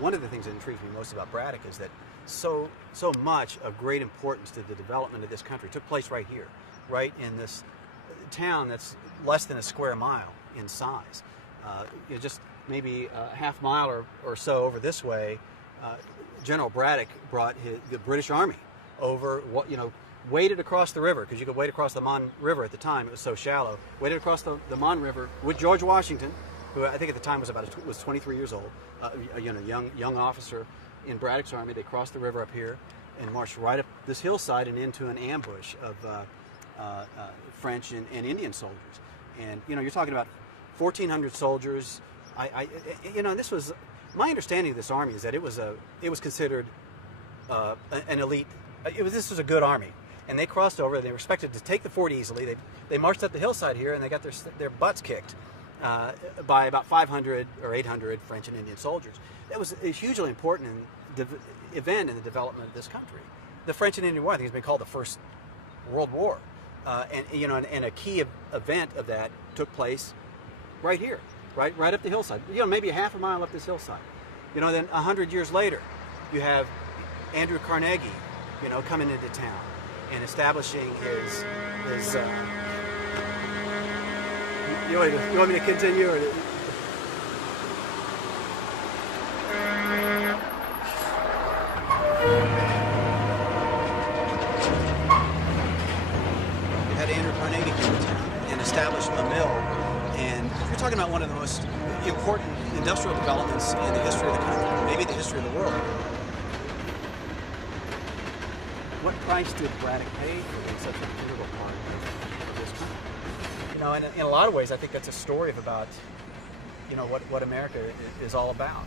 one of the things that intrigues me most about Braddock is that so much of great importance to the development of this country took place right here, right in this town that's less than a square mile in size. Just maybe a half mile or so over this way, General Braddock brought the British Army over, waded across the river, because you could wade across the Mon River at the time, it was so shallow, waded across the Mon River with George Washington, who I think at the time was 23 years old, a young officer in Braddock's army. They crossed the river up here and marched right up this hillside and into an ambush of French and Indian soldiers. And you're talking about 1,400 soldiers. This was my understanding of this army is that it was considered an elite. This was a good army, and they crossed over. They were expected to take the fort easily. They marched up the hillside here, and they got their butts kicked by about 500 or 800 French and Indian soldiers. That was a hugely important event in the development of this country. The French and Indian War, I think, has been called the First World War, and a key event of that took place right here, right up the hillside. Maybe a half a mile up this hillside. Then 100 years later, you have Andrew Carnegie, coming into town and establishing his you want me to continue? Or? You had Andrew Carnegie come to town and establish a mill, and you're talking about one of the most important industrial developments in the history of the country, maybe the history of the world. What price did Braddock pay for being such an integral part of this country? In a lot of ways, I think that's a story about, what America is all about.